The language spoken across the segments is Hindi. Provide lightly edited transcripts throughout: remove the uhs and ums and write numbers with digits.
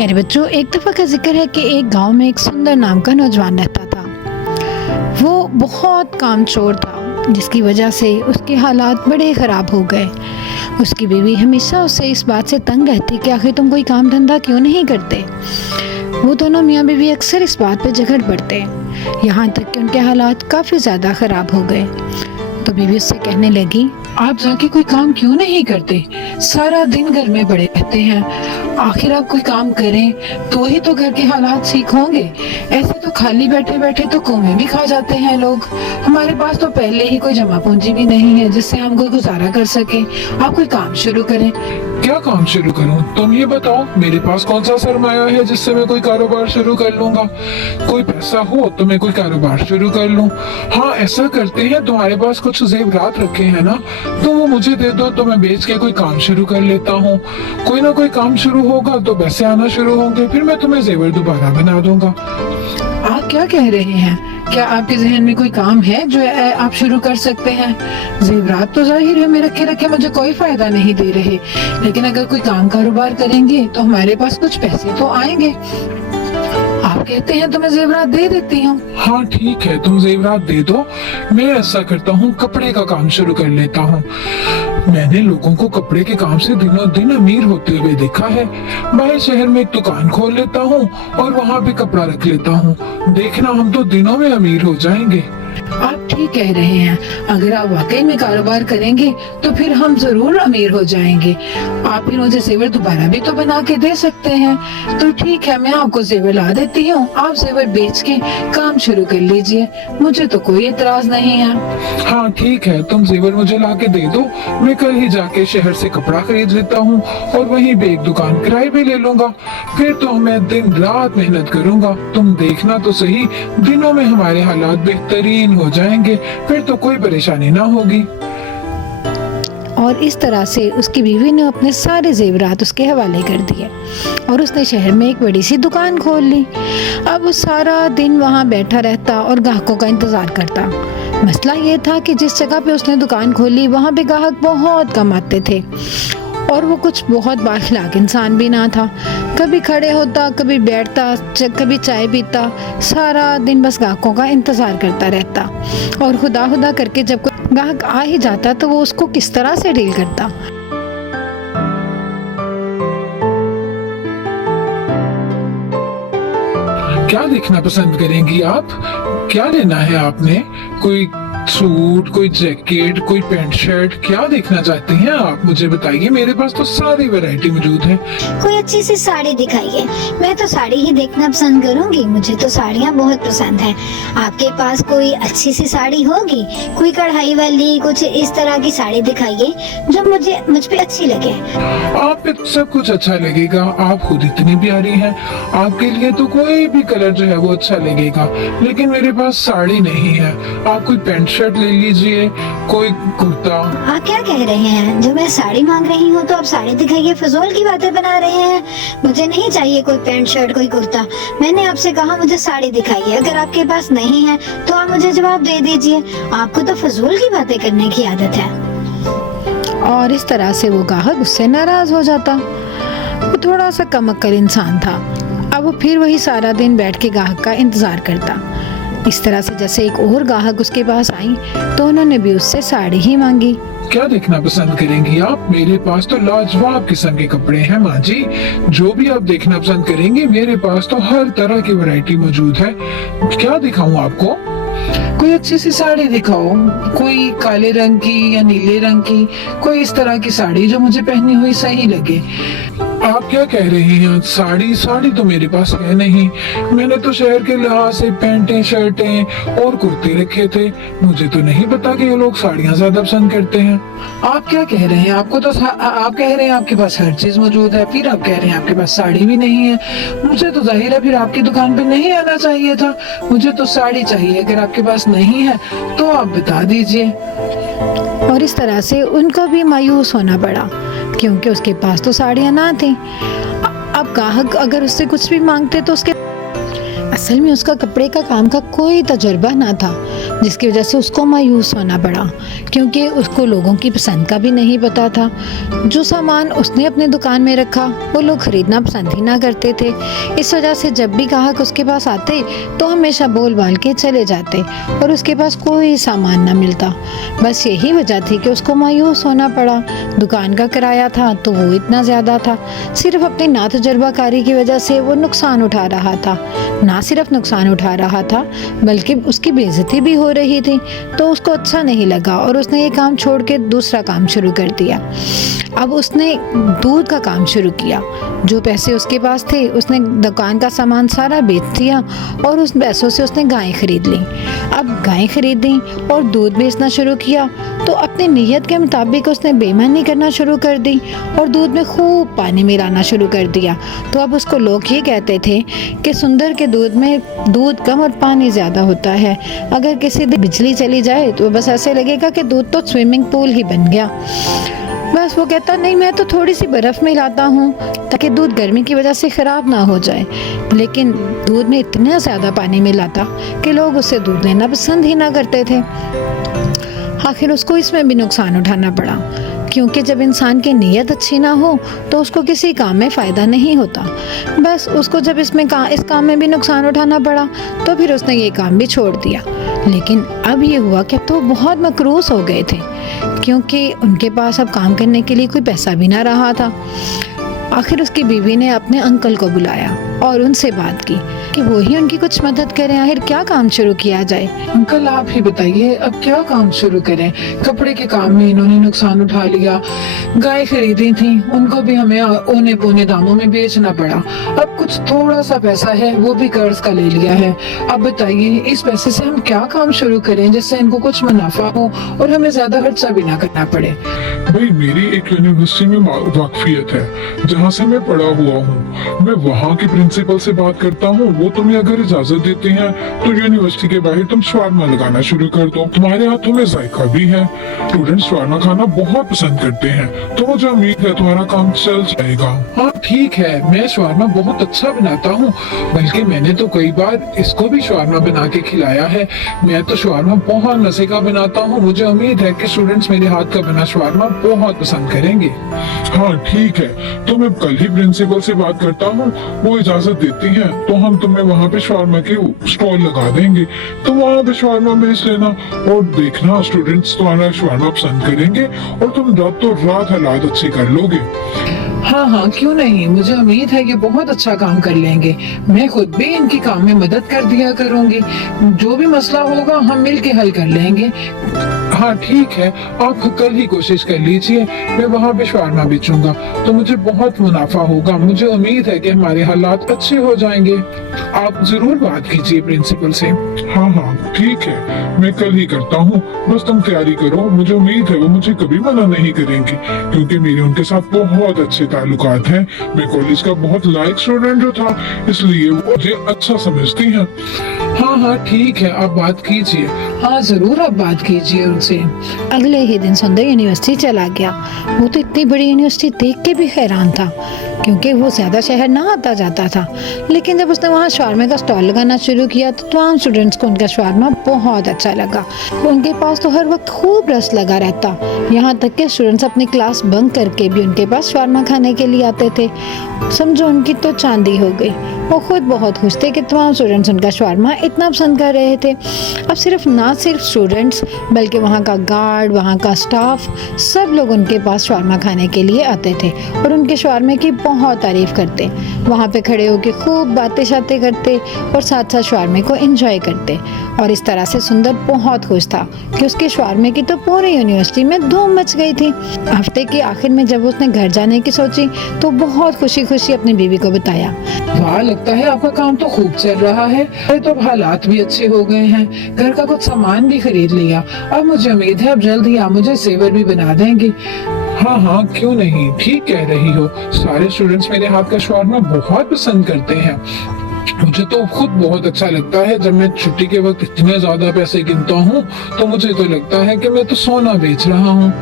प्यारे बच्चों, एक दफ़ा का जिक्र है कि एक गांव में एक सुंदर नाम का नौजवान रहता था। वो बहुत कामचोर था, जिसकी वजह से उसके हालात बड़े ख़राब हो गए। उसकी बीवी हमेशा उससे इस बात से तंग रहती कि आखिर तुम कोई काम धंधा क्यों नहीं करते। वो दोनों मियाँ बीवी अक्सर इस बात पर झगड़ पड़ते, यहाँ तक कि उनके हालात काफ़ी ज़्यादा ख़राब हो गए। तो बीवी उससे कहने लगी, आप जाके कोई काम क्यों नहीं करते? सारा दिन घर में पड़े रहते हैं। आखिर आप कोई काम करें तो ही तो घर के हालात ठीक होंगे। ऐसे तो खाली बैठे बैठे तो कुएं भी खा जाते हैं लोग। हमारे पास तो पहले ही कोई जमा पूंजी भी नहीं है जिससे हम कोई गुजारा कर सके। आप कोई काम शुरू करें। क्या काम शुरू करूं? तुम ये बताओ, मेरे पास कौन सा सरमाया है जिससे मैं कोई कारोबार शुरू कर लूंगा? कोई पैसा हो तो मैं कोई कारोबार शुरू कर लूं। हाँ, ऐसा करते हैं, तुम्हारे पास कुछ जेवरात रखे हैं ना, तो वो मुझे दे दो तो मैं बेच के कोई काम शुरू कर लेता हूँ। कोई ना कोई काम शुरू होगा तो पैसे आना शुरू होंगे, फिर मैं तुम्हें जेवर दोबारा बना दूंगा। आप क्या कह रहे हैं? क्या आपके जहन में कोई काम है जो आप शुरू कर सकते हैं? जेवरात तो जाहिर है में रखे रखे मुझे कोई फायदा नहीं दे रहे, लेकिन अगर कोई काम कारोबार करेंगे तो हमारे पास कुछ पैसे तो आएंगे। आप कहते हैं तो मैं जेवरात दे देती हूँ। हाँ ठीक है, तुम जेवरात दे दो। मैं ऐसा करता हूँ, कपड़े का काम शुरू कर लेता हूँ। मैंने लोगों को कपड़े के काम से दिनों दिन अमीर होते हुए देखा है। बाहर शहर में एक दुकान खोल लेता हूँ और वहाँ भी कपड़ा रख लेता हूँ। देखना, हम तो दिनों में अमीर हो जाएंगे। आप ठीक कह रहे हैं। अगर आप वाकई में कारोबार करेंगे तो फिर हम जरूर अमीर हो जाएंगे। आप फिर मुझे जेवर दोबारा भी तो बना के दे सकते हैं। तो ठीक है, मैं आपको जेवर ला देती हूँ। आप जेवर बेच के काम शुरू कर लीजिए, मुझे तो कोई एतराज नहीं है। हाँ ठीक है, तुम जेवर मुझे ला के दे दो। मैं कल ही जाके शहर से कपड़ा खरीद लेता हूँ और वहीं पे एक दुकान किराए पे ले लूंगा। फिर तो मैं दिन रात मेहनत करूंगा। तुम देखना तो सही, दिनों में हमारे हालात बेहतरीन हो जाएंगे, फिर तो कोई परेशानी ना होगी। और इस तरह से उसकी बीवी ने अपने सारे जेवरात उसके हवाले कर दिए और उसने शहर में एक बड़ी सी दुकान खोल ली। अब वो सारा दिन वहाँ बैठा रहता और ग्राहकों का इंतजार करता। मसला ये था कि जिस जगह पे उसने दुकान खोली वहाँ पे ग्राहक बहुत कम आते थे और वो कुछ बहुत बाखिलाक इंसान भी ना था। कभी खड़े होता, कभी बैठता, कभी चाय पीता, सारा दिन बस ग्राहकों का इंतजार करता रहता। और खुदा खुदा करके जब कोई ग्राहक आ ही जाता तो वो उसको किस तरह से डील करता। क्या देखना पसंद करेंगी आप? क्या लेना है आपने? कोई सूट, कोई जैकेट, कोई पैंट शर्ट, क्या देखना चाहती हैं आप? मुझे बताइए, मेरे पास तो सारी वैरायटी मौजूद है। कोई अच्छी सी साड़ी दिखाइए। मैं तो साड़ी ही देखना पसंद करूंगी, मुझे तो साड़ियाँ बहुत पसंद है। आपके पास कोई अच्छी सी साड़ी होगी? कोई कढ़ाई वाली, कुछ इस तरह की साड़ी दिखाइए जो मुझ पे अच्छी लगे। आप पे सब कुछ अच्छा लगेगा, आप खुद इतनी प्यारी हैं। आपके लिए तो कोई भी कलर जो है वो अच्छा लगेगा, लेकिन मेरे पास साड़ी नहीं है। आप कोई पैंट शर्ट ले लीजिए, कोई कुर्ता। आप क्या कह रहे हैं? जो मैं साड़ी मांग रही हूँ तो आप साड़ी दिखाइए, फजूल की बातें बना रहे हैं। मुझे नहीं चाहिए कोई पैंट शर्ट, कोई कुर्ता। मैंने आपसे कहा मुझे साड़ी दिखाइए। अगर आपके पास नहीं है तो आप मुझे जवाब दे दीजिए। आपको तो फजूल की बातें करने की आदत है। और इस तरह से वो ग्राहक उससे नाराज हो जाता। वो थोड़ा सा कम अक्ल इंसान था। अब वो फिर वही सारा दिन बैठ के ग्राहक का इंतजार करता। इस तरह से जैसे एक और ग्राहक उसके पास आई तो उन्होंने भी उससे साड़ी ही मांगी। क्या देखना पसंद करेंगी आप? मेरे पास तो लाजवाब किस्म के कपड़े हैं माँ जी। जो भी आप देखना पसंद करेंगे, मेरे पास तो हर तरह की वैरायटी मौजूद है। क्या दिखाऊं आपको? कोई अच्छी सी साड़ी दिखाओ, कोई काले रंग की या नीले रंग की, कोई इस तरह की साड़ी जो मुझे पहनी हुई सही लगे। आप क्या कह रही हैं? साड़ी तो मेरे पास है नहीं। मैंने तो शहर के लिहाज से पैंटें, शर्टें और कुर्ते रखे थे। मुझे तो नहीं पता कि ये लोग साड़ियाँ ज्यादा पसंद करते हैं। आप क्या कह रहे हैं? आप कह रहे हैं आपके पास हर चीज मौजूद है, फिर आप कह रहे हैं आपके पास साड़ी भी नहीं है। मुझे तो जाहिर है फिर आपकी दुकान पे नहीं आना चाहिए था। मुझे तो साड़ी चाहिए। अगर आपके पास नहीं है तो आप बता दीजिए। और इस तरह से उनको भी मायूस होना पड़ा, क्योंकि उसके पास तो साड़ियाँ ना थी। अब ग्राहक अगर उससे कुछ भी मांगते तो उसके असल में उसका कपड़े का काम का कोई तजुर्बा ना था, जिसकी वजह से उसको मायूस होना पड़ा, क्योंकि उसको लोगों की पसंद का भी नहीं पता था। जो सामान उसने अपने दुकान में रखा वो लोग खरीदना पसंद ही ना करते थे। इस वजह से जब भी ग्राहक उसके पास आते तो हमेशा बोल बाल के चले जाते और उसके पास कोई सामान ना मिलता। बस यही वजह थी कि उसको मायूस होना पड़ा। दुकान का किराया था तो वो इतना ज़्यादा था, सिर्फ अपनी नातजुर्बाकारी की वजह से वो नुकसान उठा रहा था। ना सिर्फ नुकसान उठा रहा था बल्कि उसकी बेइज्जती भी हो रही थी, तो उसको अच्छा नहीं लगा और उसने ये काम छोड़ के दूसरा काम शुरू कर दिया। अब उसने दूध का काम शुरू किया। जो पैसे उसके पास थे उसने दुकान का सामान सारा बेच दिया और उस पैसों से उसने गायें खरीद ली। अब गायें खरीदी और दूध बेचना शुरू किया, तो अपनी नीयत के मुताबिक उसने बेईमानी करना शुरू कर दी और दूध में खूब पानी मिलाना शुरू कर दिया। तो अब उसको लोग ये कहते थे कि सुंदर के दूध में दूध कम और पानी ज़्यादा होता है। अगर किसी दिन बिजली चली जाए तो बस ऐसे लगेगा कि दूध तो स्विमिंग पूल ही बन गया। बस वो कहता नहीं, मैं तो थोड़ी सी बर्फ़ मिलाता हूँ ताकि दूध गर्मी की वजह से ख़राब ना हो जाए, लेकिन दूध में इतना ज़्यादा पानी मिलाता कि लोग उससे दूध लेना पसंद ही ना करते थे। आखिर उसको इसमें भी नुकसान उठाना पड़ा, क्योंकि जब इंसान की नीयत अच्छी ना हो तो उसको किसी काम में फ़ायदा नहीं होता। बस उसको जब इस काम में भी नुकसान उठाना पड़ा तो फिर उसने ये काम भी छोड़ दिया। लेकिन अब ये हुआ कि अब तो बहुत मकरूस हो गए थे, क्योंकि उनके पास अब काम करने के लिए कोई पैसा भी ना रहा था। आखिर उसकी बीवी ने अपने अंकल को बुलाया और उनसे बात की कि वो ही उनकी कुछ मदद करें। आखिर क्या काम शुरू किया जाए? अंकल आप ही बताइए अब क्या काम शुरू करें? कपड़े के काम में इन्होंने नुकसान उठा लिया, गाय खरीदी थी उनको भी हमें औने पौने दामों में बेचना पड़ा। अब कुछ थोड़ा सा पैसा है वो भी कर्ज का ले लिया है। अब बताइए इस पैसे से हम क्या काम शुरू करें जिससे इनको कुछ मुनाफा हो और हमें ज्यादा खर्चा भी ना करना पड़े। भाई मेरी एक यूनिवर्सिटी में वाकफियत है जहाँ से मैं पढ़ा हुआ हूँ। मैं वहाँ के प्रिंसिपल से बात करता हूँ, वो तुम्हें अगर इजाजत देते हैं तो यूनिवर्सिटी के बाहर तुम शवारमा लगाना शुरू कर दो। तुम्हारे हाथों में जायका भी है, स्टूडेंट शवारमा खाना बहुत पसंद करते हैं, तो मुझे उम्मीद है तुम्हारा काम चल जाएगा। हाँ ठीक है, मैं शवारमा बहुत अच्छा बनाता हूँ, बल्कि मैंने तो कई बार इसको भी शवारमा बना के खिलाया है। मैं तो शवारमा बहुत मजे का बनाता हूँ। मुझे उम्मीद है कि स्टूडेंट्स मेरे हाथ का बना शवारमा बहुत पसंद करेंगे। हाँ ठीक है, तो मैं कल ही प्रिंसिपल से बात करता हूँ, वो इजाजत देती हैं तो हम तुम्हें वहाँ पे शवारमा की स्टॉल लगा देंगे। तो वहाँ पे शवारमा बेच लेना और देखना स्टूडेंट्स तुम्हारा शवारमा पसंद करेंगे और तुम रातों रात हालात अच्छे कर लोगे। हाँ हाँ क्यों नहीं, मुझे उम्मीद है कि बहुत अच्छा काम कर लेंगे। मैं खुद भी इनके काम में मदद कर दिया करूँगी। जो भी मसला होगा हम मिल के हल कर लेंगे। हाँ ठीक है, आप कल ही कोशिश कर लीजिए, मैं वहाँ पे शवारमा बेचूंगा तो मुझे बहुत मुनाफा होगा। मुझे उम्मीद है कि हमारे हालात अच्छे हो जाएंगे। आप जरूर बात कीजिए प्रिंसिपल से। हाँ हाँ ठीक है, मैं कल ही करता हूँ, बस तुम तैयारी करो। मुझे उम्मीद है वो मुझे कभी मना नहीं करेंगे, क्योंकि मेरे उनके साथ बहुत अच्छे ताल्लुकात हैं। मैं कॉलेज का बहुत लायक स्टूडेंट जो था, इसलिए वो मुझे अच्छा समझती हैं। हाँ हाँ ठीक है, आप बात कीजिए। हाँ जरूर आप बात कीजिए उनसे। अगले ही दिन सुंदर यूनिवर्सिटी चला गया। वो तो इतनी बड़ी यूनिवर्सिटी देख के भी हैरान था, क्योंकि वो ज़्यादा शहर ना आता जाता था। लेकिन जब उसने वहाँ शवारमा का स्टॉल लगाना शुरू किया तो तमाम स्टूडेंट्स को उनका शवारमा बहुत अच्छा लगा। उनके पास तो हर वक्त खूब रस लगा रहता, यहाँ तक कि स्टूडेंट्स अपनी क्लास बंक करके भी उनके पास शवारमा खाने के लिए आते थे। समझो उनकी तो चांदी हो गई। वो खुद बहुत खुश थे कि तमाम स्टूडेंट्स उनका शवारमा इतना पसंद कर रहे थे। अब ना सिर्फ स्टूडेंट्स बल्कि वहाँ का गार्ड, वहाँ का स्टाफ, सब लोग उनके पास शवारमा खाने के लिए आते थे और उनके शवारमे की बहुत तारीफ करते। वहाँ पे खड़े होकर खूब बातें शातें करते और साथ साथ शवारमे को एंजॉय करते। और इस तरह से सुंदर बहुत खुश था कि उसके शवारमे की तो पूरी यूनिवर्सिटी में धूम मच गई थी। हफ्ते के आखिर में जब उसने घर जाने की सोची तो बहुत खुशी खुशी अपनी बीवी को बताया। वाह, लगता है आपका काम तो खूब चल रहा है। तो हालात भी अच्छे हो गए हैं, घर का कुछ सामान भी खरीद लिया। अब मुझे उम्मीद है अब जल्द ही आप मुझे सेवर भी बना देंगे। हाँ हाँ क्यों नहीं, ठीक कह रही हो। सारे स्टूडेंट्स मेरे हाथ का शवारमा बहुत पसंद करते हैं। मुझे तो खुद बहुत अच्छा लगता है जब मैं छुट्टी के वक्त इतने ज्यादा पैसे गिनता हूँ तो मुझे तो लगता है कि मैं तो सोना बेच रहा हूँ।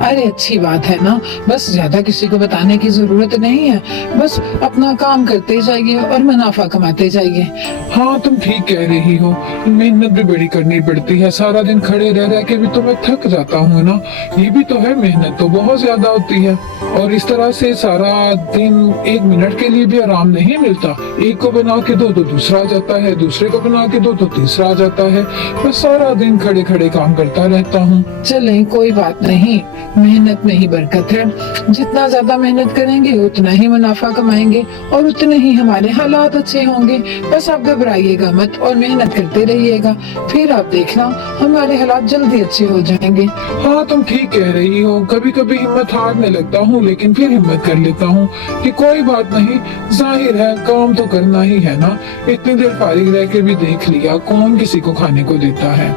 अरे अच्छी बात है ना, बस ज्यादा किसी को बताने की जरूरत नहीं है, बस अपना काम करते जाइए और मुनाफा कमाते जाइए। हाँ तुम ठीक कह रही हो, मेहनत भी बड़ी करनी पड़ती है, सारा दिन खड़े रह रह के भी तो मैं थक जाता हूँ ना, ये भी तो है, मेहनत तो बहुत ज्यादा होती है। और इस तरह से सारा दिन 1 मिनट के लिए भी आराम नहीं मिलता, एक को बना के दो तो दूसरा आ जाता है, दूसरे को बना के दो तो तीसरा आ जाता है, बस सारा दिन खड़े खड़े काम करता रहता हूँ। चलें कोई बात नहीं, मेहनत में ही बरकत है, जितना ज्यादा मेहनत करेंगे उतना ही मुनाफा कमाएंगे और उतने ही हमारे हालात अच्छे होंगे। बस आप घबराइएगा मत और मेहनत करते रहिएगा, फिर आप देखना हमारे हालात जल्दी अच्छे हो जाएंगे। हाँ तुम ठीक कह रही हो, कभी कभी हिम्मत हारने लगता हूँ लेकिन फिर हिम्मत कर लेता हूँ कि कोई बात नहीं, जाहिर है काम तो करना ही है ना, इतनी देर फारिग रह के भी देख लिया, कौन किसी को खाने को देता है,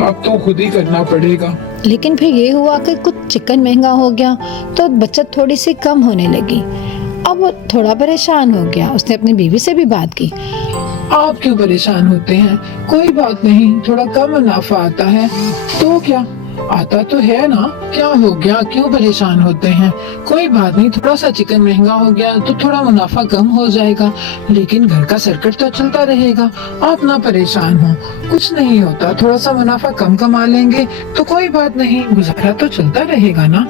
अब तो खुद ही करना पड़ेगा। लेकिन फिर ये हुआ कि कुछ चिकन महंगा हो गया तो बचत थोड़ी सी कम होने लगी। अब वो थोड़ा परेशान हो गया, उसने अपनी बीवी से भी बात की। आप क्यों परेशान होते हैं, कोई बात नहीं, थोड़ा कम मुनाफा आता है तो क्या, आता तो है ना, क्या हो गया, क्यों परेशान होते हैं, कोई बात नहीं, थोड़ा सा चिकन महंगा हो गया तो थोड़ा मुनाफा कम हो जाएगा, लेकिन घर का सर्कट तो चलता रहेगा, आप ना परेशान हो, कुछ नहीं होता, थोड़ा सा मुनाफा कम कमा लेंगे तो कोई बात नहीं, गुजारा तो चलता रहेगा ना।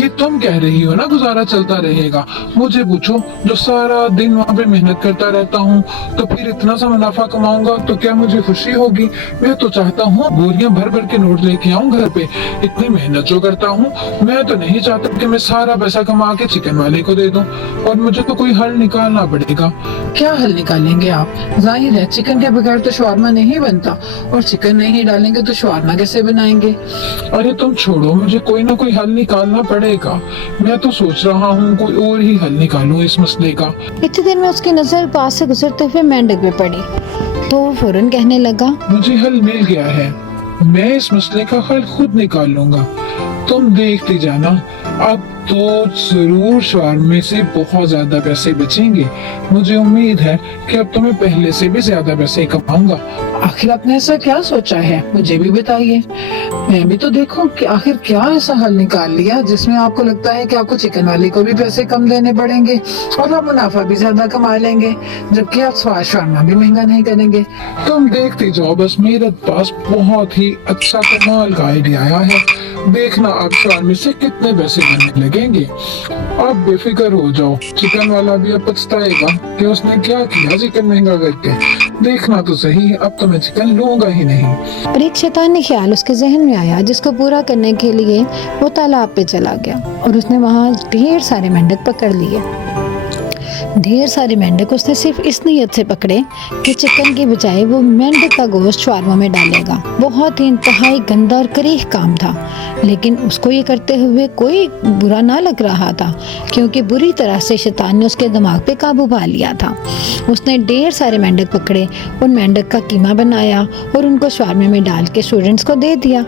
ये तुम कह रही हो ना गुजारा चलता रहेगा, मुझे पूछो जो सारा दिन वहाँ पे मेहनत करता रहता हूँ तो फिर इतना सा मुनाफा कमाऊंगा तो क्या मुझे खुशी होगी? मैं तो चाहता हूँ बोरियां भर भर के नोट लेके आऊँ घर पे, इतनी मेहनत जो करता हूँ, मैं तो नहीं चाहता कि मैं सारा पैसा कमा के चिकन वाले को दे दूं, और मुझे तो कोई हल निकालना पड़ेगा। क्या हल निकालेंगे आप, जाहिर है चिकन के बगैर तो शवारमा नहीं बनता, और चिकन नहीं डालेंगे तो शवारमा कैसे बनाएंगे? अरे तुम छोड़ो, मुझे कोई ना कोई हल निकालना पड़ेगा, मैं तो सोच रहा हूँ कोई और ही हल निकालूं इस मसले का। इतने देर में उसकी नजर पास से गुजरते हुए मेंढक पे पड़ी तो वो फौरन कहने लगा, मुझे हल मिल गया है, मैं इस मसले का हल खुद निकाल लूंगा, तुम देखते जाना, अब तो जरूर शवारमे से बहुत ज्यादा पैसे बचेंगे, मुझे उम्मीद है कि अब तो मैं पहले से भी ज्यादा पैसे कमाऊंगा। आखिर आपने ऐसा क्या सोचा है, मुझे भी बताइए, मैं भी तो देखूं कि आखिर क्या ऐसा हल निकाल लिया जिसमें आपको लगता है कि आपको चिकन वाले को भी पैसे कम देने पड़ेंगे और आप मुनाफा भी ज्यादा कमा लेंगे, जबकि आप शवारमा भी महंगा नहीं करेंगे। तुम देखते जाओ, बस मेरे पास बहुत ही अच्छा कमाल का आइडिया आया है, देखना आप शवारमे से कितने पैसे बनने लगेंगे। आप बेफिक्र हो जाओ, चिकन वाला भी अब पछताएगा कि उसने क्या किया चिकन महंगा करके, देखना तो सही, अब तो मैं चिकन लूंगा ही नहीं। और एक शैतानी ख्याल उसके जहन में आया जिसको पूरा करने के लिए वो तालाब पे चला गया और उसने वहाँ ढेर सारे मेंढक पकड़ लिए। ढेर सारे मेंढक उसने सिर्फ इस नीयत से पकड़े कि चिकन के बजाय वो मेंढक का गोश्त शवारमा में डालेगा। बहुत ही इंतहाई गंदा और करीह काम था, लेकिन उसको ये करते हुए कोई बुरा ना लग रहा था, क्योंकि बुरी तरह से शैतान ने उसके दिमाग पे काबू पा लिया था। उसने ढेर सारे मेंढक पकड़े, उन मेंढक का कीमा बनाया और उनको शवारमे में डाल के स्टूडेंट्स को दे दिया,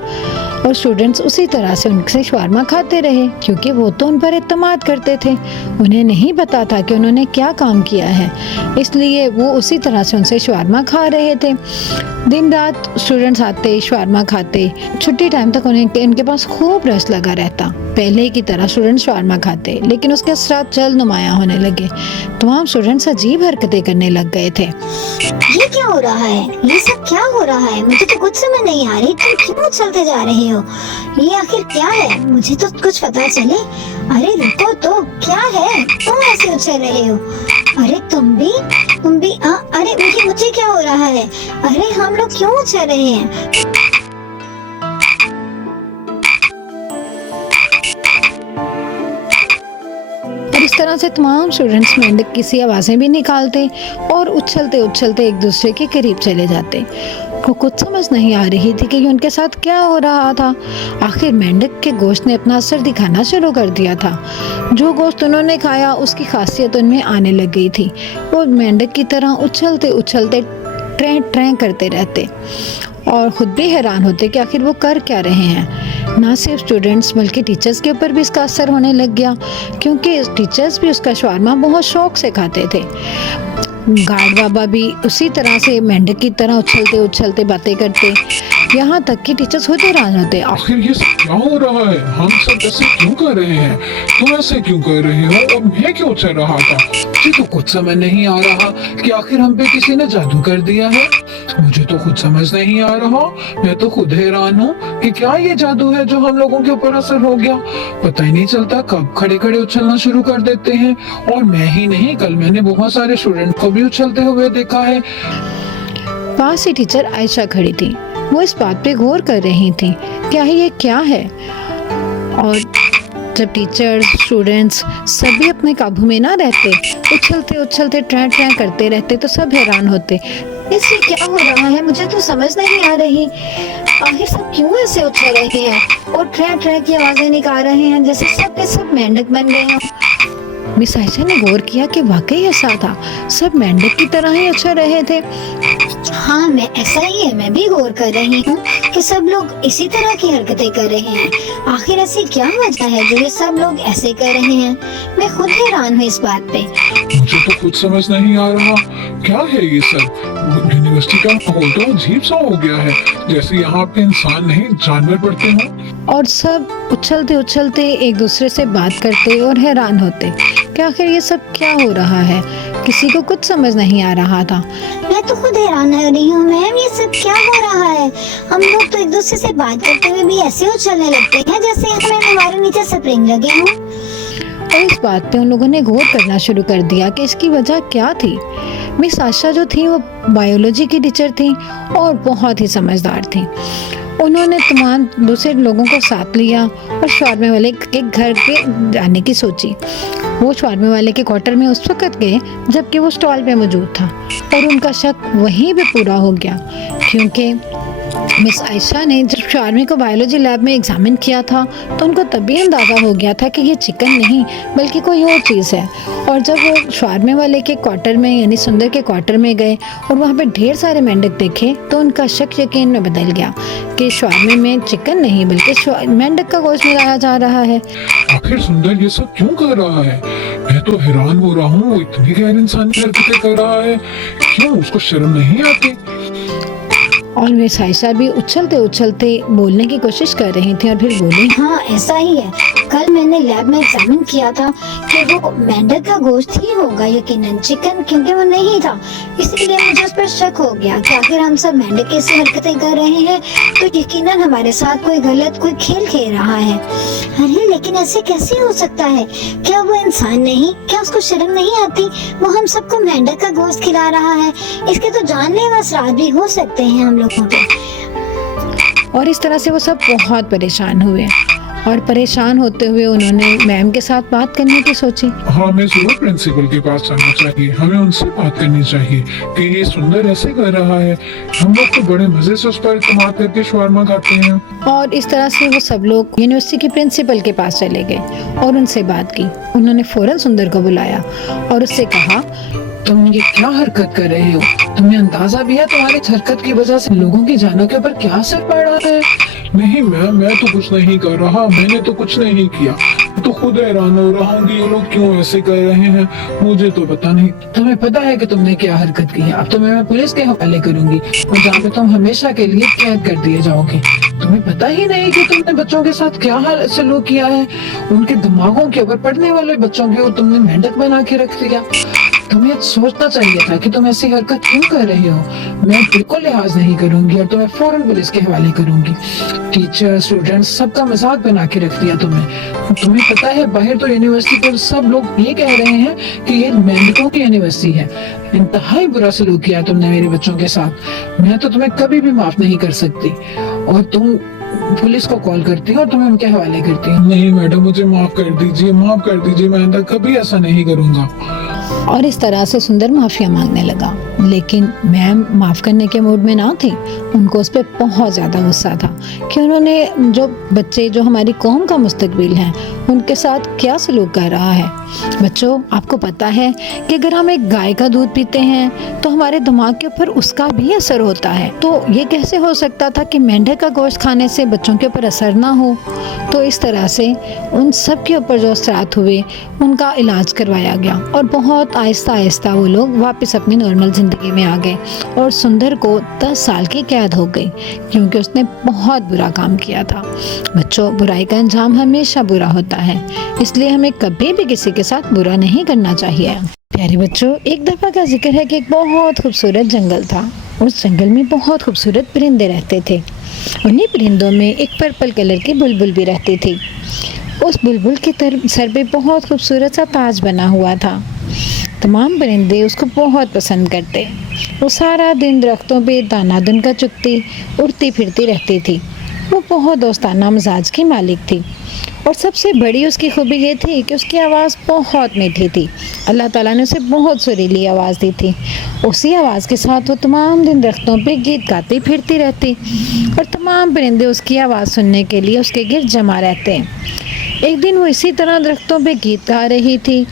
और स्टूडेंट्स उसी तरह से उनसे शवारमा खाते रहे, क्योंकि वो तो उन पर इत्तेमाद करते थे। उन्हें नहीं पता था कि उन्होंने क्या काम किया है, इसलिए वो उसी तरह से उनसे शवारमा खा रहे थे। दिन रात स्टूडेंट्स आते, शवारमा खाते, छुट्टी टाइम तक उनके पास खूब रस लगा रहता। पहले की तरह स्टूडेंट शवारमा खाते, लेकिन उसके असरात जल्द नुमायां होने लगे। तमाम स्टूडेंट्स अजीब हरकतें करने लग गए थे। ये क्या हो रहा है, ये सब क्या हो रहा है, मुझे तो कुछ समझ नहीं आ रही, तुम क्यों उछलते जा रहे हो, ये आखिर क्या है, मुझे तो कुछ पता चले। अरे रुको तो, क्या है, तुम ऐसे उछल रहे हो, अरे तुम भी अरे मुझे क्या हो रहा है, अरे हम लोग क्यों उछल रहे हैं? और इस तरह से तमाम स्टूडेंट्स मेंढक की सी आवाज़ें भी निकालते और उछलते उछलते एक दूसरे के करीब चले जाते। को कुछ समझ नहीं आ रही थी कि उनके साथ क्या हो रहा था। आखिर मेंढक के गोश्त ने अपना असर दिखाना शुरू कर दिया था। जो गोश्त उन्होंने खाया उसकी खासियत उनमें आने लग गई थी। वो मेंढक की तरह उछलते उछलते ट्रें ट्रें करते रहते और खुद भी हैरान होते कि आखिर वो कर क्या रहे हैं। ना सिर्फ स्टूडेंट्स बल्कि टीचर्स के ऊपर भी इसका असर होने लग गया, क्योंकि टीचर्स भी उसका शवारमा बहुत शौक से खाते थे। गार्ड बाबा भी उसी तरह से मेंढक की तरह उछलते उछलते बातें करते। यहाँ तक कि टीचर्स खुद हैरान होते। आखिर ये सब क्या हो रहा है? हम सब ऐसे क्यों कर रहे हैं? तुम ऐसे क्यों कर रहे हो और मैं क्यों चल रहा था? मुझे तो कुछ समझ नहीं आ रहा कि आखिर हम पे किसी ने जादू कर दिया है। मुझे तो खुद समझ नहीं आ रहा। मैं तो खुद हैरान हूँ कि क्या ये जादू है जो हम लोगों के ऊपर असर हो गया। पता ही नहीं चलता कब खड़े खड़े उछलना शुरू कर देते हैं। और मैं ही नहीं, कल मैंने बहुत सारे स्टूडेंट को भी उछलते हुए देखा है। पास ही टीचर आयशा खड़ी थी। वो इस बात पे गौर कर रही थी क्या ये क्या है। और जब टीचर्स स्टूडेंट्स सभी अपने काबू में ना रहते, उछलते उछलते ट्रै ट्रै करते रहते, तो सब हैरान होते। इससे क्या हो रहा है मुझे तो समझ नहीं आ रही। आखिर सब क्यों ऐसे उछल रहे हैं और ट्रै ट्रै की आवाजें निकाल रहे हैं जैसे सब के सब मेंढक बन गए हों। मिस आयशा ने गौर किया कि वाकई ऐसा था, सब मेंढक की तरह ही उछल रहे थे। हाँ, मैं ऐसा ही है। मैं भी गौर कर रही हूँ कि सब लोग इसी तरह की हरकतें कर रहे हैं। आखिर ऐसी क्या वजह है जो ये सब लोग ऐसे कर रहे हैं? मैं खुद हैरान हूँ इस बात पे। मुझे तो कुछ समझ नहीं आ रहा। क्या है ये सब? यूनिवर्सिटी का माहौल तो अजीब सा हो गया है, जैसे यहाँ पे इंसान नहीं जानवर पड़ते हों। और सब उछलते उछलते एक दूसरे से बात करते और हैरान होते कि आखिर ये सब क्या हो रहा है। किसी को कुछ समझ नहीं आ रहा था। मैं तो खुद हैरान हो रही हूँ मैम, ये सब क्या हो रहा है? हम लोग तो एक दूसरे से बात करते हुए भी ऐसे उछलने लगते हैं जैसे हमें हमारे नीचे स्प्रिंग लगे हों। और इस बात पे उन लोगों ने गौर करना शुरू कर दिया कि इसकी वजह क्या थी। मिस आशा जो थी वो बायोलॉजी की टीचर थी और बहुत ही समझदार थी। उन्होंने तमाम दूसरे लोगों को साथ लिया और शॉर्मे वाले के घर पे जाने की सोची। वो शॉर्मे वाले के क्वार्टर में उस वक्त गए जबकि वो स्टॉल पे मौजूद था और उनका शक वहीं पे पूरा हो गया, क्योंकि मिस आयशा ने जब शार्मी को बायोलॉजी लैब में एग्जामिन किया था तो उनको तभी अंदाज़ा हो गया था कि ये चिकन नहीं बल्कि कोई और चीज़ है। और जब वो शार्मे वाले के क्वार्टर में यानी सुंदर के क्वार्टर में गए और वहाँ पे ढेर सारे मेंढक देखे तो उनका शक यकीन में बदल गया कि शार्मे में चिकन नहीं बल्कि मेंढक का गोश्त मिलाया जा रहा है। आखिर सुंदर ये सब क्यों कर रहा है? मैं तो हैरान हो रहा हूँ। वो इतनी गैर इंसानी हरकतें कर रहा है, क्यों? उसको शर्म नहीं आती? और मिस आयशा भी उछलते उछलते बोलने की कोशिश कर रही थी और फिर बोली, हाँ ऐसा ही है। कल मैंने लैब में एग्जामिन किया था कि वो मेंढक का गोश्त ही होगा यकीनन, चिकन क्योंकि वो नहीं था। इसीलिए मुझे उस पर शक हो गया कि आखिर हम सब मेंढक कैसी हरकतें कर रहे हैं तो यकीनन हमारे साथ कोई खेल खेल रहा है। अरे लेकिन ऐसे कैसे हो सकता है? क्या वो इंसान नहीं? क्या उसको शर्म नहीं आती? वो हम सबको मेंढक का गोश्त खिला रहा है। इसके तो जानलेवा असरात भी हो सकते हैं हम लोगों पे। और इस तरह से वो सब बहुत परेशान हुए और परेशान होते हुए उन्होंने मैम के साथ बात करने की सोची। हाँ, हमें जरूर प्रिंसिपल के पास जाना चाहिए। हमें उनसे बात करनी चाहिए कि ये सुंदर ऐसे कर रहा है। हम लोग तो बड़े मजे से उस पर इस्तेमाल करके शवारमा खाते हैं। और इस तरह से वो सब लोग यूनिवर्सिटी के प्रिंसिपल के पास चले गए और उनसे बात की। उन्होंने फौरन सुंदर को बुलाया और उससे कहा, तुम ये क्या हरकत कर रहे हो? तुम्हें अंदाजा भी है तुम्हारी इस हरकत की वजह से लोगों की जानों के ऊपर क्या असर पड़ रहा है? नहीं मैम, मैं तो कुछ नहीं कर रहा। मैंने तो कुछ नहीं किया। तो खुद हैरान हो रहा हूँ कि ये लोग क्यों ऐसे कर रहे हैं। मुझे तो पता नहीं। तुम्हें पता है कि तुमने क्या हरकत की है? अब तो मैं पुलिस के हवाले करूंगी और जहाँ पे तुम हमेशा के लिए कैद कर दिए जाओगे। तुम्हें पता ही नहीं कि तुमने बच्चों के साथ क्या हाल सलूक किया है। उनके दिमागों के ऊपर पढ़ने वाले बच्चों के तुमने मेंढक बना के रख दिया। तुम्हें सोचना चाहिए था कि तुम ऐसी हरकत क्यों कर रहे हो। मैं बिल्कुल लिहाज नहीं करूंगी और तुम्हें फौरन पुलिस के हवाले करूंगी। टीचर स्टूडेंट्स सबका मजाक बना के रख दिया तुमने। तुम्हें पता है बाहर तो यूनिवर्सिटी पर सब लोग ये कह रहे हैं कि ये मेंढकों की यूनिवर्सिटी है। इंतहाई बुरा सलूक किया तुमने मेरे बच्चों के साथ। मैं तो तुम्हें कभी भी माफ नहीं कर सकती और तुम पुलिस को कॉल करती हो और तुम्हें उनके हवाले करती हो। नहीं मैडम, मुझे माफ कर दीजिए, माफ कर दीजिए। मैं आइंदा कभी ऐसा नहीं करूँगा। और इस तरह से सुंदर माफिया मांगने लगा, लेकिन मैम माफ करने के मूड में ना थी। उनको उस पर बहुत ज्यादा गुस्सा था कि उन्होंने जो बच्चे जो हमारी कौम का मुस्तकबिल हैं उनके साथ क्या सलूक कर रहा है। बच्चों, आपको पता है कि अगर हम एक गाय का दूध पीते हैं तो हमारे दिमाग के ऊपर उसका भी असर होता है। तो ये कैसे हो सकता था कि मेंढक का गोश्त खाने से बच्चों के ऊपर असर ना हो? तो इस तरह से उन सब के ऊपर जो असरात हुए उनका इलाज करवाया गया और बहुत आहिस्ता आहिस्ता वो लोग वापस अपनी नॉर्मल ज़िंदगी में आ गए। और सुंदर को 10 साल की कैद हो गई क्योंकि उसने बहुत बुरा काम किया था। बच्चों, बुराई का अंजाम हमेशा बुरा होता है, इसलिए हमें कभी भी किसी के साथ बुरा नहीं करना चाहिए। प्यारे बच्चों, एक दफ़ा का जिक्र है कि एक बहुत खूबसूरत जंगल था। उस जंगल में बहुत खूबसूरत परिंदे रहते थे। उन्हीं परिंदों में एक पर्पल कलर की बुलबुल भी रहती थी। उस बुलबुल के सर पे बहुत खूबसूरत सा ताज बना हुआ था। तमाम परिंदे उसको बहुत पसंद करते। वो सारा दिन दरख्तों पे दाना दुन का चुगती उड़ती फिरती रहती थी। वो बहुत दोस्ताना मिजाज की मालिक थी और सबसे बड़ी उसकी खूबी ये थी कि उसकी आवाज़ बहुत मीठी थी। अल्लाह ताला ने उसे बहुत सुरीली आवाज़ दी थी। उसी आवाज़ के साथ वो तमाम दिन दरख्तों पे गीत गाती फिरती रहती और तमाम परिंदे उसकी आवाज़ सुनने के लिए उसके गिर्द जमा रहते। एक दिन वो इसी तरह दरख्तों पे गीत गा रही थी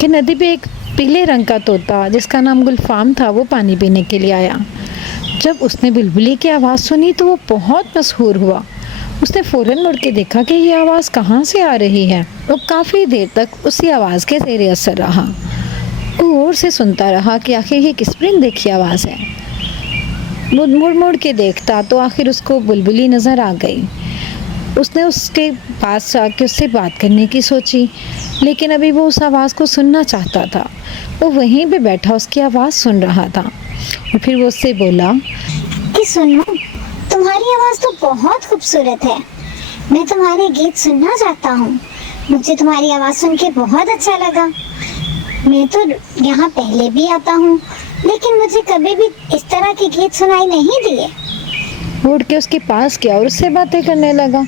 कि नदी पे एक पीले रंग का तोता जिसका नाम गुलफाम था वो पानी पीने के लिए आया। जब उसने बुलबुली की आवाज़ सुनी तो वो बहुत मशहूर हुआ। उसने फ़ौरन मुड़ के देखा कि ये आवाज़ कहाँ से आ रही है। वो काफ़ी देर तक उसी आवाज़ के ज़ेरे असर रहा। वो गौर से सुनता रहा कि आखिर ये किस परिंदे की आवाज़ है। वो मुड़ मुड़ के देखता तो आखिर उसको बुलबुली नज़र आ गई। उसने उसके पास जाके उससे बात करने की सोची, लेकिन अभी वो उस आवाज़ को सुनना चाहता था। वो वहीं पे बैठा उसकी आवाज़ सुन रहा था और फिर वो उससे बोला कि सुनो, तुम्हारी आवाज़ तो बहुत खूबसूरत है। मैं तुम्हारे गीत सुनना चाहता हूँ। मुझे तुम्हारी आवाज़ सुन के बहुत अच्छा लगा। मैं तो यहाँ पहले भी आता हूँ, लेकिन मुझे कभी भी इस तरह के गीत सुनाई नहीं दिए। उड़ के उसके पास गया और उससे बातें करने लगा।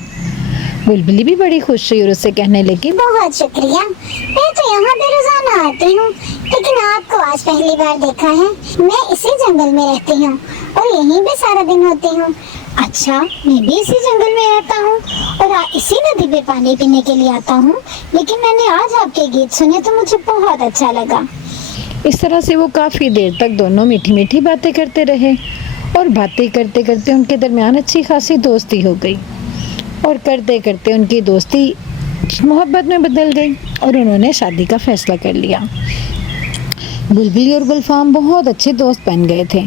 बुलबुली भी बड़ी खुश हुई और उससे कहने लगी, बहुत शुक्रिया। मैं तो यहाँ पे रोजाना आती हूँ, लेकिन आपको आज पहली बार देखा है। मैं इसी जंगल में रहती हूँ और यहीं पे सारा दिन होती हूँ। अच्छा, मैं भी इसी जंगल में रहता हूँ और इसी नदी पे पानी पीने के लिए आता हूँ, लेकिन मैंने आज आपके गीत सुने तो मुझे बहुत अच्छा लगा। इस तरह से वो काफ़ी देर तक दोनों मीठी मीठी बातें करते रहे और बातें करते करते उनके दरमियान अच्छी खासी दोस्ती हो गई और करते करते उनकी दोस्ती मोहब्बत में बदल गई और उन्होंने शादी का फैसला कर लिया। बुलबुली और गुलफाम बहुत अच्छे दोस्त बन गए थे।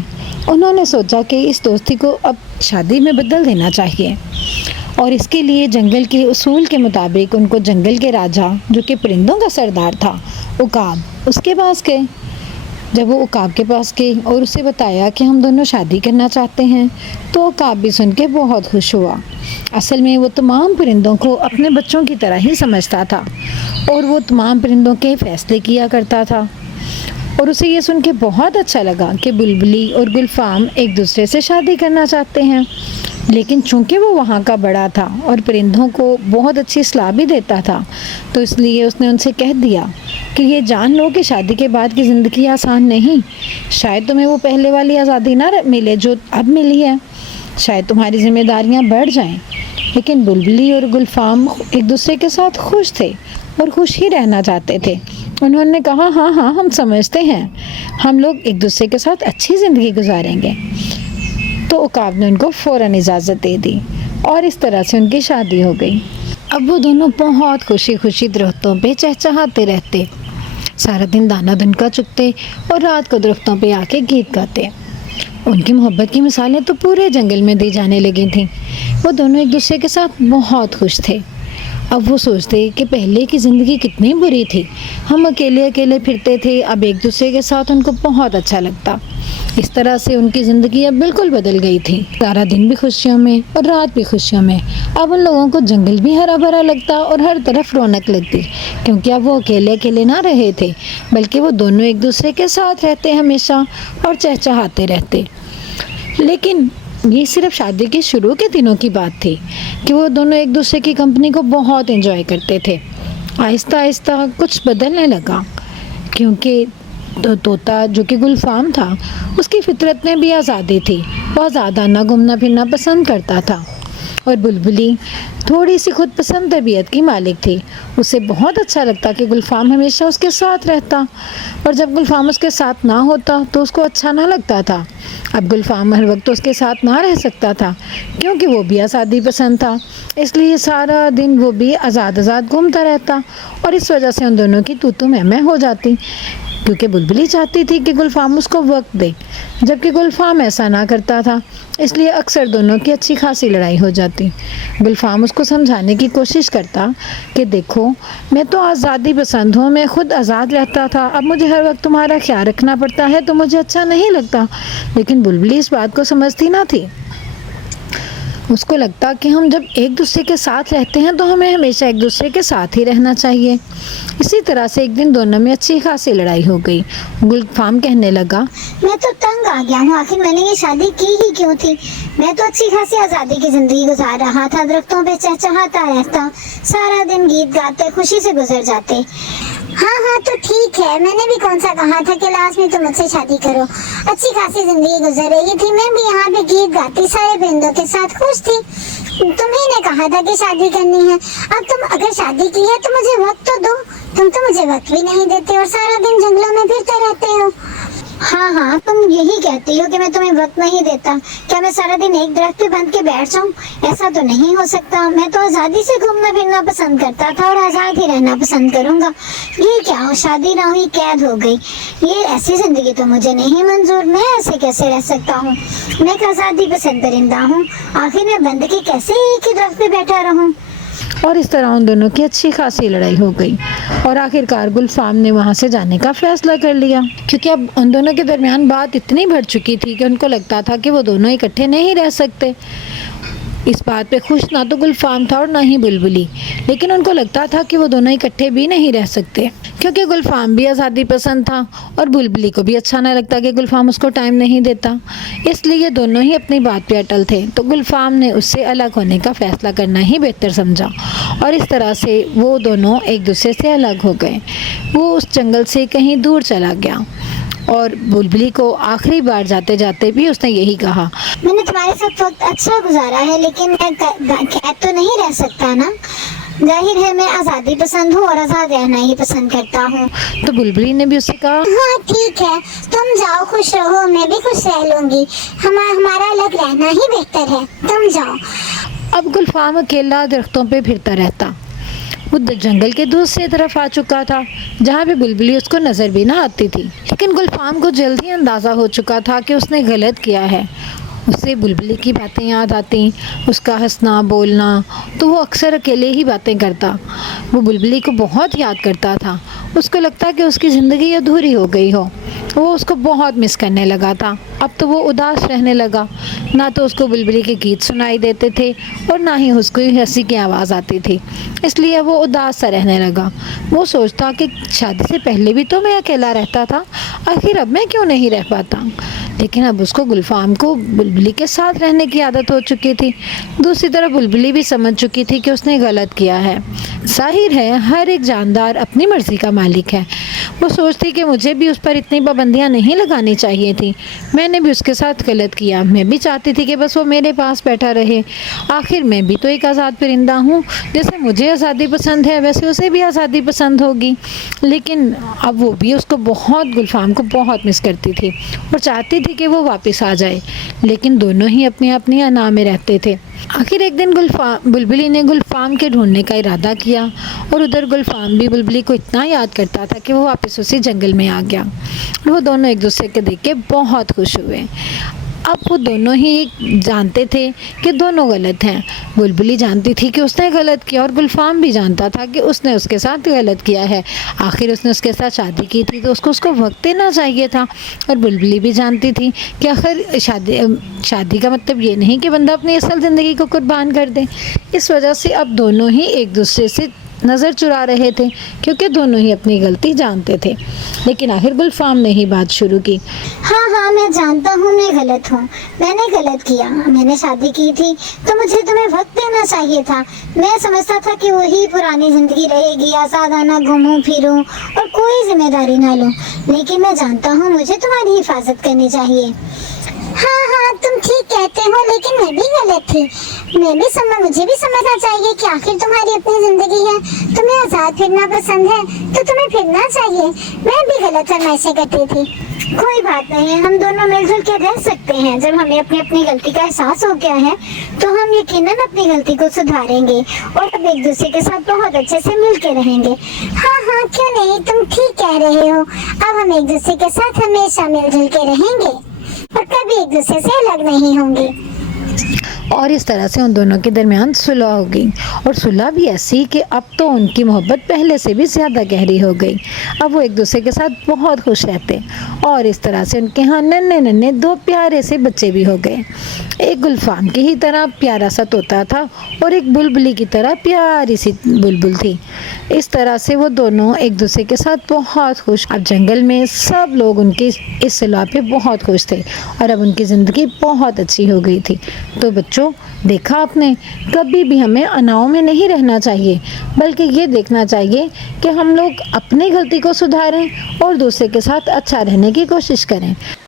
उन्होंने सोचा कि इस दोस्ती को अब शादी में बदल देना चाहिए और इसके लिए जंगल के उसूल के मुताबिक उनको जंगल के राजा, जो कि परिंदों का सरदार था, उकाब, उसके पास गए। जब वो उकाब के पास गए और उसे बताया कि हम दोनों शादी करना चाहते हैं, तो उकाब भी सुन के बहुत खुश हुआ। असल में वो तमाम परिंदों को अपने बच्चों की तरह ही समझता था और वो तमाम परिंदों के फैसले किया करता था। और उसे ये सुन के बहुत अच्छा लगा कि बुलबुली और गुलफाम एक दूसरे से शादी करना चाहते हैं। लेकिन चूंकि वो वहाँ का बड़ा था और परिंदों को बहुत अच्छी सलाह भी देता था, तो इसलिए उसने उनसे कह दिया कि ये जान लो कि शादी के बाद की ज़िंदगी आसान नहीं। शायद तुम्हें वो पहले वाली आज़ादी ना मिले जो अब मिली है, शायद तुम्हारी जिम्मेदारियाँ बढ़ जाएं। लेकिन बुलबुली और गुलफाम एक दूसरे के साथ खुश थे और खुश ही रहना चाहते थे। उन्होंने कहा, हाँ हाँ, हम समझते हैं, हम लोग एक दूसरे के साथ अच्छी ज़िंदगी गुजारेंगे। तो उकाब ने उनको फ़ौरन इजाज़त दे दी और इस तरह से उनकी शादी हो गई। अब वो दोनों बहुत खुशी खुशी दरख्तों पे चहचहाते रहते, सारा दिन दाना दुनका चुगते और रात को दरख्तों पे आके गीत गाते। उनकी मोहब्बत की मिसालें तो पूरे जंगल में दी जाने लगी थीं। वो दोनों एक दूसरे के साथ बहुत खुश थे। अब वो सोचते कि पहले की ज़िंदगी कितनी बुरी थी, हम अकेले अकेले फिरते थे, अब एक दूसरे के साथ उनको बहुत अच्छा लगता। इस तरह से उनकी ज़िंदगी अब बिल्कुल बदल गई थी। सारा दिन भी खुशियों में और रात भी खुशियों में। अब उन लोगों को जंगल भी हरा भरा लगता और हर तरफ रौनक लगती, क्योंकि अब वो अकेले अकेले ना रहे थे, बल्कि वो दोनों एक दूसरे के साथ रहते हमेशा और चहचहाते रहते। लेकिन ये सिर्फ शादी के शुरू के दिनों की बात थी कि वो दोनों एक दूसरे की कंपनी को बहुत एंजॉय करते थे। आहिस्ता आहिस्ता कुछ बदलने लगा, क्योंकि तोता, जो कि गुलफाम था, उसकी फितरत में भी आज़ादी थी। वो ज़्यादा ना घूमना फिरना पसंद करता था और बुलबुली थोड़ी सी खुद पसंद तबीयत की मालिक थी। उसे बहुत अच्छा लगता कि गुलफाम हमेशा उसके साथ रहता, और जब गुलफाम उसके साथ ना होता तो उसको अच्छा ना लगता था। अब गुलफाम हर वक्त उसके साथ ना रह सकता था क्योंकि वो भी आज़ादी पसंद था, इसलिए सारा दिन वो भी आज़ाद घूमता रहता, और इस वजह से उन दोनों की तू मैं हो जाती, क्योंकि बुलबुली चाहती थी कि गुलफाम उसको वक्त दे, जबकि गुलफाम ऐसा ना करता था, इसलिए अक्सर दोनों की अच्छी खासी लड़ाई हो जाती। गुलफाम उसको समझाने की कोशिश करता कि देखो, मैं तो आज़ादी पसंद हूँ, मैं खुद आज़ाद रहता था, अब मुझे हर वक्त तुम्हारा ख्याल रखना पड़ता है तो मुझे अच्छा नहीं लगता। लेकिन बुलबुली इस बात को समझती ना थी। उसको लगता कि हम जब एक दूसरे के साथ रहते हैं तो हमें हमेशा एक दूसरे के साथ ही रहना चाहिए। इसी तरह से एक दिन दोनों में अच्छी खासी लड़ाई हो गई। गुलफाम कहने लगा, मैं तो तंग आ गया हूँ, आखिर मैंने ये शादी की ही क्यों थी। मैं तो अच्छी खासी आज़ादी की जिंदगी गुजार रहा था, दरख्तों पे चहचहाता रहता, सारा दिन गीत गाते खुशी से गुजर जाते। हाँ तो ठीक है, मैंने भी कौन सा कहा था कि लास्ट में तुम मुझसे शादी करो। अच्छी खासी जिंदगी गुजर रही थी, मैं भी यहाँ पे गीत गाती सारे परिंदों के साथ खुश थी। तुम्ही ने कहा था कि शादी करनी है, अब तुम अगर शादी की है तो मुझे वक्त तो दो। तुम तो मुझे वक्त भी नहीं देते और सारा दिन जंगलों में फिरते रहते हो। हाँ तुम यही कहती हो कि मैं तुम्हें वक्त नहीं देता। क्या मैं सारा दिन एक दरख्त पे बंध के बैठ जाऊं? ऐसा तो नहीं हो सकता। मैं तो आज़ादी से घूमना फिरना पसंद करता था और आज़ाद ही रहना पसंद करूंगा। ये क्या हो, शादी ना हुई कैद हो गई। ये ऐसी जिंदगी तो मुझे नहीं मंजूर। मैं ऐसे कैसे रह सकता हूँ? मैं एक आज़ादी पसंद परिंदा हूँ, आखिर मैं बंध के कैसे एक ही दरख्त पे बैठा रहूं? और इस तरह उन दोनों की अच्छी खासी लड़ाई हो गई, और आखिरकार गुलफाम ने वहाँ से जाने का फैसला कर लिया, क्योंकि अब उन दोनों के दरमियान बात इतनी बढ़ चुकी थी कि उनको लगता था कि वो दोनों इकट्ठे नहीं रह सकते। इस बात पे खुश ना तो गुलफाम था और ना ही बुलबुली, लेकिन उनको लगता था कि वो दोनों इकट्ठे भी नहीं रह सकते, क्योंकि गुलफाम भी आज़ादी पसंद था और बुलबुली को भी अच्छा ना लगता कि गुलफाम उसको टाइम नहीं देता। इसलिए दोनों ही अपनी बात पे अटल थे, तो गुलफाम ने उससे अलग होने का फैसला करना ही बेहतर समझा, और इस तरह से वो दोनों एक दूसरे से अलग हो गए। वो उस जंगल से कहीं दूर चला गया, और बुलबुली को आखिरी बार जाते जाते भी उसने यही कहा, मैंने तुम्हारे साथ वक्त अच्छा गुजारा है, लेकिन मैं कैद तो नहीं रह सकता ना। जाहिर है मैं आज़ादी पसंद हूँ और आज़ाद रहना ही पसंद करता हूँ। तो बुलबुली ने भी उससे कहा, हाँ ठीक है, तुम जाओ, खुश रहो, मैं भी खुश रह लूंगी। हमारा अलग रहना ही बेहतर है, तुम जाओ। अब गुलफाम अकेला दरख्तों पे फिरता रहता। वो जंगल के दूसरी तरफ आ चुका था, जहाँ पे बुलबुली उसको नज़र भी ना आती थी। लेकिन गुलफाम को जल्दी अंदाज़ा हो चुका था कि उसने गलत किया है। उसे बुलबुली की बातें याद आती, उसका हंसना बोलना, तो वो अक्सर अकेले ही बातें करता। वो बुलबुली को बहुत याद करता था। उसको लगता कि उसकी ज़िंदगी अधूरी हो गई हो। वो उसको बहुत मिस करने लगा था। अब तो वो उदास रहने लगा, ना तो उसको बुलबुली के गीत सुनाई देते थे और ना ही उसको हंसी की आवाज़ आती थी, इसलिए वो उदास सा रहने लगा। वो सोचता कि शादी से पहले भी तो मैं अकेला रहता था, आखिर अब मैं क्यों नहीं रह पाता। लेकिन अब उसको गुलफाम को बुलबुली के साथ रहने की आदत हो चुकी थी। दूसरी तरफ बुलबुली भी समझ चुकी थी कि उसने गलत किया है। जाहिर है हर एक जानदार अपनी मर्ज़ी का मालिक है। वो सोचती कि मुझे भी उस पर इतनी पाबंदियां नहीं लगानी चाहिए थी। मैंने भी उसके साथ गलत किया। मैं भी चाहती थी कि बस वो मेरे पास बैठा रहे। आखिर मैं भी तो एक आज़ाद परिंदा हूँ, जैसे मुझे आज़ादी पसंद है वैसे उसे भी आज़ादी पसंद होगी। लेकिन अब वो भी उसको गुलफाम को बहुत मिस करती थी और चाहती थी कि वो वापस आ जाए, लेकिन दोनों ही अपनी अपनी अना में रहते थे। आखिर एक दिन बुलबुली ने गुलफाम के ढूंढने का इरादा किया, और उधर गुलफाम भी बुलबुली को इतना याद करता था कि वो वापस उसी जंगल में आ गया। वो दोनों एक दूसरे के देख के बहुत खुश हुए। अब वो दोनों ही जानते थे कि दोनों गलत हैं। बुलबुली जानती थी कि उसने गलत किया और गुलफाम भी जानता था कि उसने उसके साथ गलत किया है। आखिर उसने उसके साथ शादी की थी तो उसको वक्त देना चाहिए था। और बुलबुली भी जानती थी कि आखिर शादी का मतलब ये नहीं कि बंदा अपनी असल ज़िंदगी को कुर्बान कर दे। इस वजह से अब दोनों ही एक दूसरे से नज़र चुरा रहे थे, क्योंकि दोनों ही अपनी गलती जानते थे। लेकिन आखिर गुलफाम ने ही बात शुरू की। हाँ मैं जानता हूँ मैं गलत हूँ, मैंने गलत किया। मैंने शादी की थी तो मुझे तुम्हें वक्त देना चाहिए था। मैं समझता था कि वही पुरानी जिंदगी रहेगी, आज़ादाना घूमूं फिरूं और कोई जिम्मेदारी ना लूं। लेकिन मैं जानता हूँ मुझे तुम्हारी हिफाजत करनी चाहिए। हाँ हाँ, तुम ठीक कहते हो, लेकिन मैं भी गलत थी। मुझे भी समझना चाहिए कि आखिर तुम्हारी अपनी जिंदगी है, तुम्हें आजाद फिरना पसंद है तो तुम्हें फिरना चाहिए। मैं भी गलत फरमाइशें करती थी। कोई बात नहीं, हम दोनों मिलजुल के रह सकते हैं। जब हमें अपनी अपनी गलती का एहसास हो गया है तो हम यकीनन अपनी गलती को सुधारेंगे और अब एक दूसरे के साथ बहुत अच्छे से मिल के रहेंगे। हाँ हाँ, क्यों नहीं, तुम ठीक कह रहे हो। अब हम एक दूसरे के साथ हमेशा मिलजुल के रहेंगे और कभी एक दूसरे से अलग नहीं होंगे। और इस तरह से उन दोनों के दरमियान सुलह हो गई, और सुलह भी ऐसी कि अब तो उनकी मोहब्बत पहले से भी ज़्यादा गहरी हो गई। अब वो एक दूसरे के साथ बहुत खुश रहते, और इस तरह से उनके यहाँ नन्हे नन्हे 2 प्यारे से बच्चे भी हो गए। एक गुलफाम की ही तरह प्यारा सा तोता था और एक बुलबुली की तरह प्यारी सी बुलबुल थी। इस तरह से वो दोनों एक दूसरे के साथ बहुत खुश। अब जंगल में सब लोग उनके इस सुलह पे बहुत खुश थे और अब उनकी ज़िंदगी बहुत अच्छी हो गई थी। तो बच्चों, देखा आपने, कभी भी हमें अनाव में नहीं रहना चाहिए, बल्कि ये देखना चाहिए कि हम लोग अपनी गलती को सुधारें और दूसरे के साथ अच्छा रहने की कोशिश करें।